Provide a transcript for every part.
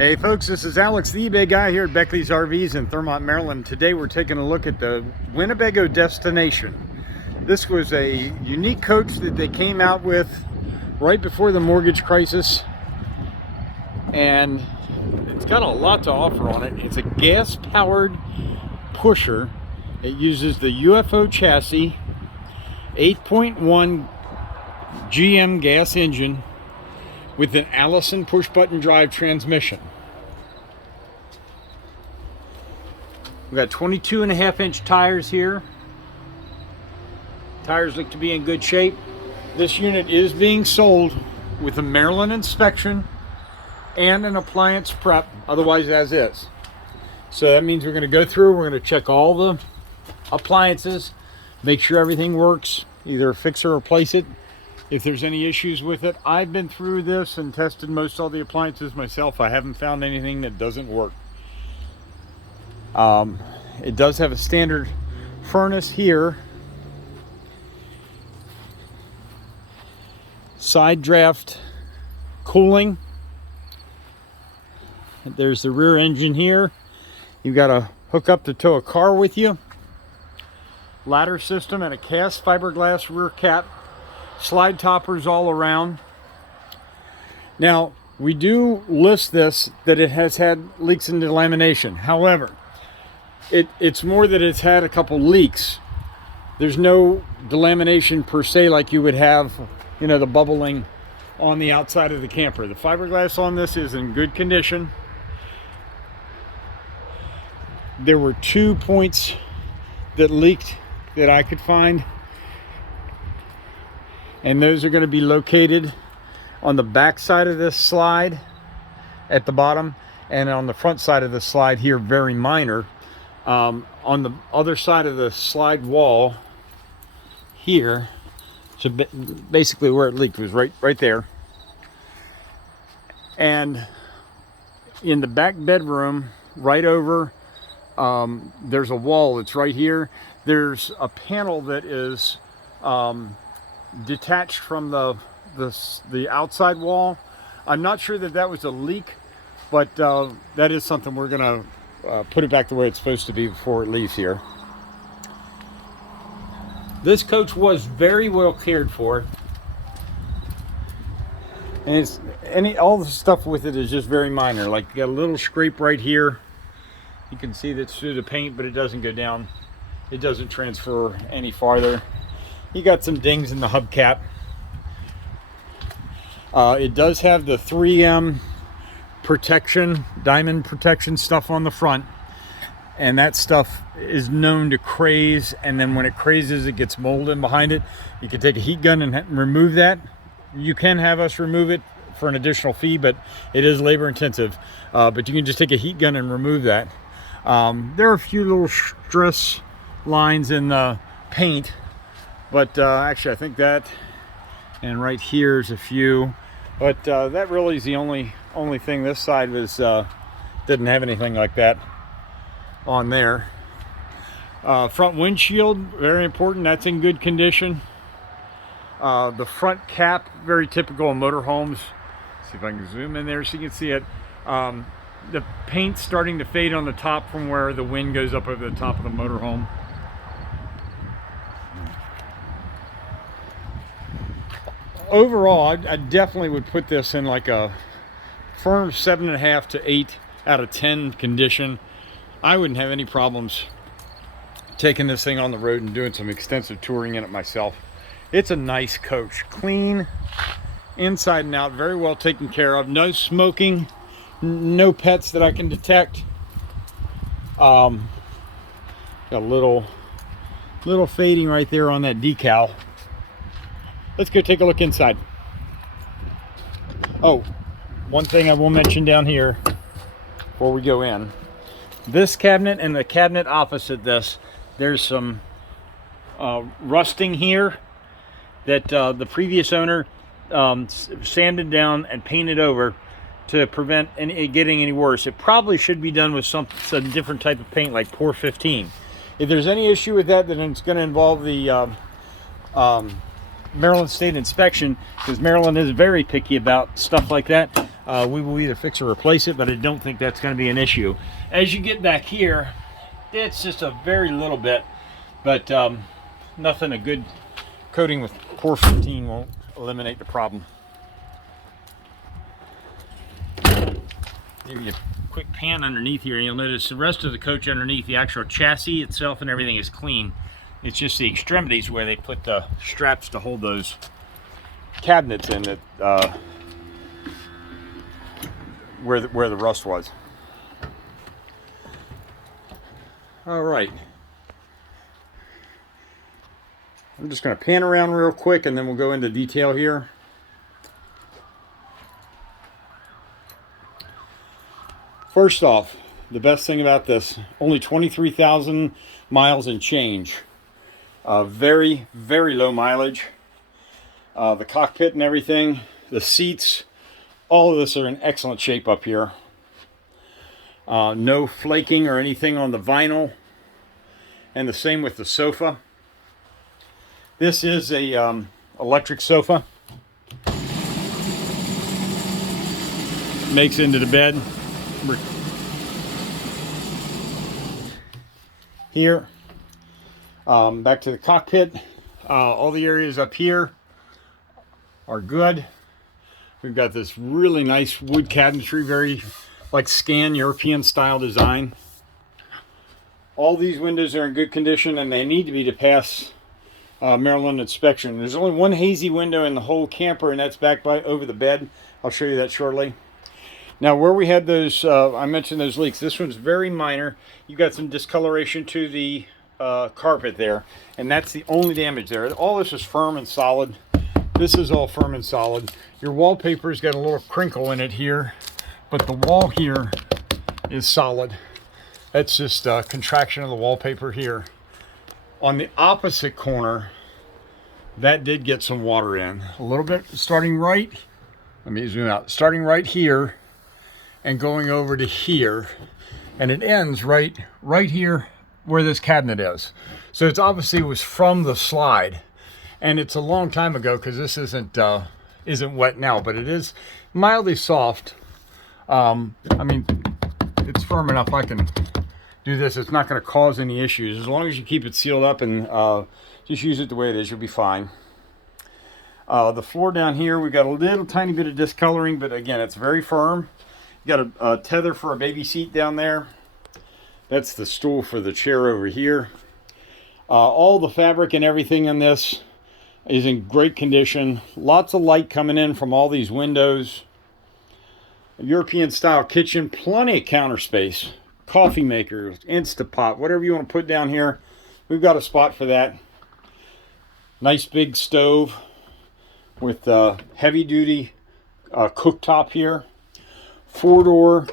Hey folks, this is Alex, the eBay guy here at Beckley's RVs in Thrumont, Maryland. Today we're taking a look at the Winnebago Destination. This was a unique coach that they came out with right before the mortgage crisis, and it's got a lot to offer on it. It's a gas-powered pusher. It uses the UFO chassis, 8.1 GM gas engine with an Allison push-button drive transmission. We've got 22.5-inch tires here. Tires look to be in good shape. This unit is being sold with a Maryland inspection and an appliance prep, otherwise as is. So that means we're going to go through, we're going to check all the appliances, make sure everything works, either fix or replace it if there's any issues with it. I've been through this and tested most all the appliances myself. I haven't found anything that doesn't work. It does have a standard furnace here, side draft cooling. There's the rear engine here. You've got to hook up to tow a car with you. Ladder system and a cast fiberglass rear cap. Slide toppers all around. Now, we do list this that it has had leaks in delamination. However, it's more that it's had a couple leaks. There's no delamination per se like you would have, you know, the bubbling on the outside of the camper. The fiberglass on this is in good condition. There were 2 points that leaked that I could find, and those are going to be located on the back side of this slide at the bottom, and on the front side of the slide here, very minor. On the other side of the slide wall here, so basically where it leaked was right there. And in the back bedroom, right over, there's a wall that's right here. There's a panel that is detached from the outside wall. I'm not sure that was a leak, but that is something we're gonna put it back the way it's supposed to be before it leaves here. This coach was very well cared for, and all the stuff with it is just very minor. Like, you got a little scrape right here. You can see that's through the paint, but it doesn't go down. It doesn't transfer any farther. You got some dings in the hubcap. It does have the 3M protection, diamond protection stuff on the front, and that stuff is known to craze, and then when it crazes, it gets mold in behind it. You can take a heat gun and remove that. You can have us remove it for an additional fee, but it is labor intensive. But you can just take a heat gun and remove that. There are a few little stress lines in the paint, but actually I think that, and right here's a few, but that really is the only thing. This side was didn't have anything like that on there. Front windshield, very important, that's in good condition. The front cap, very typical of motorhomes. See if I can zoom in there so you can see it. The paint's starting to fade on the top from where the wind goes up over the top of the motorhome. Overall, I definitely would put this in like a firm 7.5 to 8 out of 10 condition. I wouldn't have any problems taking this thing on the road and doing some extensive touring in it myself. It's a nice coach, clean inside and out, very well taken care of. No smoking, no pets that I can detect. Got a little fading right there on that decal. Let's go take a look inside. Oh, one thing I will mention down here before we go in. This cabinet and the cabinet opposite this, there's some rusting here that the previous owner sanded down and painted over to prevent it getting any worse. It probably should be done with some different type of paint like Pour 15. If there's any issue with that, then it's going to involve the Maryland State inspection, because Maryland is very picky about stuff like that. we will either fix or replace it, but I don't think that's going to be an issue. As you get back here, it's just a very little bit, but nothing. A good coating with Core 15 won't eliminate the problem. Give you a quick pan underneath here, and you'll notice the rest of the coach underneath, the actual chassis itself and everything is clean. It's just the extremities where they put the straps to hold those cabinets in that where the rust was. All right. I'm just going to pan around real quick and then we'll go into detail here. First off, the best thing about this, only 23,000 miles and change. Very, very low mileage. The cockpit and everything, the seats, all of this are in excellent shape up here. No flaking or anything on the vinyl. And the same with the sofa. This is a electric sofa. Makes into the bed. Here, back to the cockpit. All the areas up here are good. We've got this really nice wood cabinetry, very like scan European style design. All these windows are in good condition and they need to be to pass Maryland inspection. There's only one hazy window in the whole camper, and that's back by over the bed. I'll show you that shortly. Now, where we had those, I mentioned those leaks. This one's very minor. You got some discoloration to the carpet there, and that's the only damage there. All this is firm and solid. This is all firm and solid. Your wallpaper's got a little crinkle in it here, but the wall here is solid. That's just a contraction of the wallpaper here. On the opposite corner, that did get some water in. A little bit starting right, let me zoom out, starting right here and going over to here. And it ends right here where this cabinet is. So it's obviously was from the slide. And it's a long time ago because this isn't wet now, but it is mildly soft. I mean, it's firm enough I can do this. It's not going to cause any issues. As long as you keep it sealed up and just use it the way it is, you'll be fine. The floor down here, we got a little tiny bit of discoloring, but again, it's very firm. You got a tether for a baby seat down there. That's the stool for the chair over here. All the fabric and everything in this is in great condition. Lots of light coming in from all these windows. A European style kitchen, plenty of counter space. Coffee makers, Instapot, whatever you want to put down here, we've got a spot for that. Nice big stove with heavy duty cooktop here. 4-door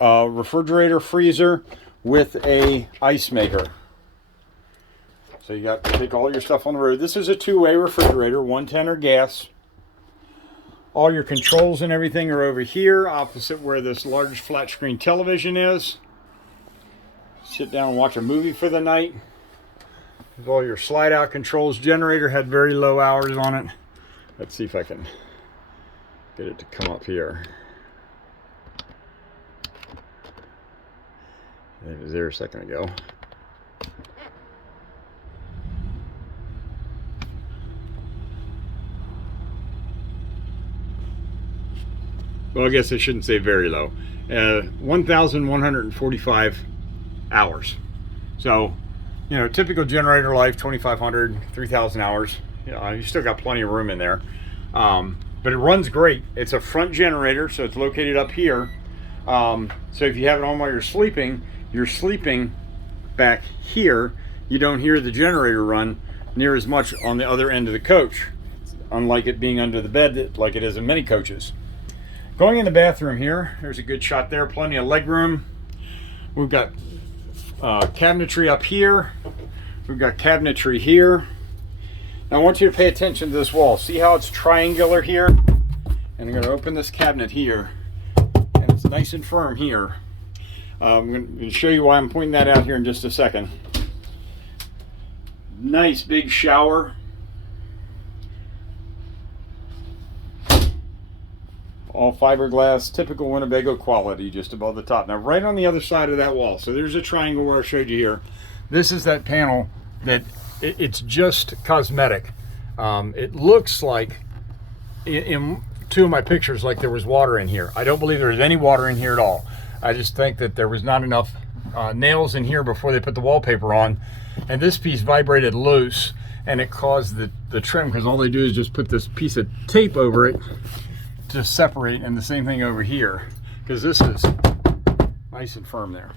refrigerator freezer with a ice maker. So you got to take all your stuff on the road. This is a 2-way refrigerator, 110 or gas. All your controls and everything are over here, opposite where this large flat screen television is. Sit down and watch a movie for the night. There's all your slide out controls. Generator had very low hours on it. Let's see if I can get it to come up here. It was there a second ago. Well, I guess I shouldn't say very low. 1,145 hours. So, you know, typical generator life, 2,500, 3,000 hours. You know, you still got plenty of room in there. But it runs great. It's a front generator, so it's located up here. So if you have it on while you're sleeping back here. You don't hear the generator run near as much on the other end of the coach, unlike it being under the bed like it is in many coaches. Going in the bathroom here, there's a good shot there, plenty of leg room. We've got cabinetry up here. We've got cabinetry here. Now I want you to pay attention to this wall. See how it's triangular here? And I'm going to open this cabinet here. And it's nice and firm here. I'm going to show you why I'm pointing that out here in just a second. Nice big shower. All fiberglass, typical Winnebago quality, just above the top. Now, right on the other side of that wall, so there's a triangle where I showed you here. This is that panel that it's just cosmetic. It looks like, in two of my pictures, like there was water in here. I don't believe there was any water in here at all. I just think that there was not enough nails in here before they put the wallpaper on, and this piece vibrated loose, and it caused the trim, because all they do is just put this piece of tape over it to separate, and the same thing over here, because this is nice and firm there.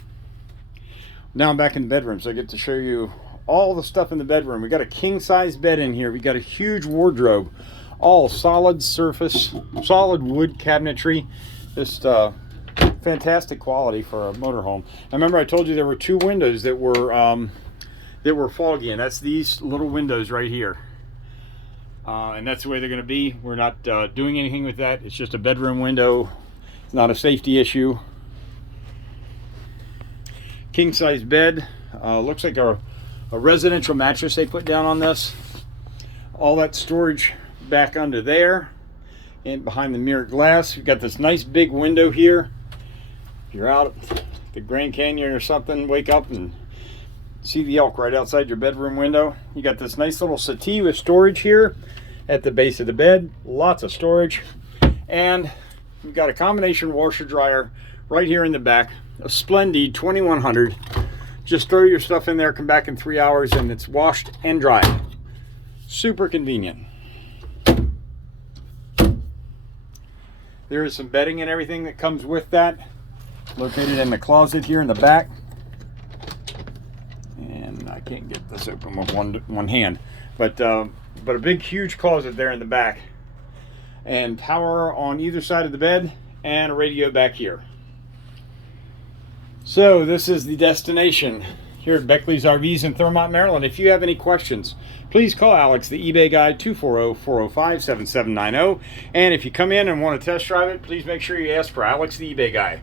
Now I'm back in the bedroom, so I get to show you all the stuff in the bedroom. We got a king-size bed in here. We got a huge wardrobe, all solid surface, solid wood cabinetry. Just fantastic quality for a motorhome. I remember I told you there were two windows that were foggy, and that's these little windows right here. And that's the way they're going to be. We're not doing anything with that. It's just a bedroom window. It's not a safety issue. King size bed. Looks like a residential mattress they put down on this. All that storage back under there and behind the mirrored glass. We've got this nice big window here. If you're out at the Grand Canyon or something, wake up and see the elk right outside your bedroom window. You got this nice little settee with storage here at the base of the bed. Lots of storage. And we've got a combination washer dryer right here in the back. A Splendid 2100. Just throw your stuff in there, come back in 3 hours, and it's washed and dried. Super convenient. There is some bedding and everything that comes with that, located in the closet here in the back. And I can't get this open with one hand, but a big huge closet there in the back, and power on either side of the bed, and a radio back here. So this is the destination here at Beckley's RVs in Thrumont, Maryland. If you have any questions, please call Alex, the eBay guy, 240-405-7790. And if you come in and want to test drive it, please make sure you ask for Alex, the eBay guy.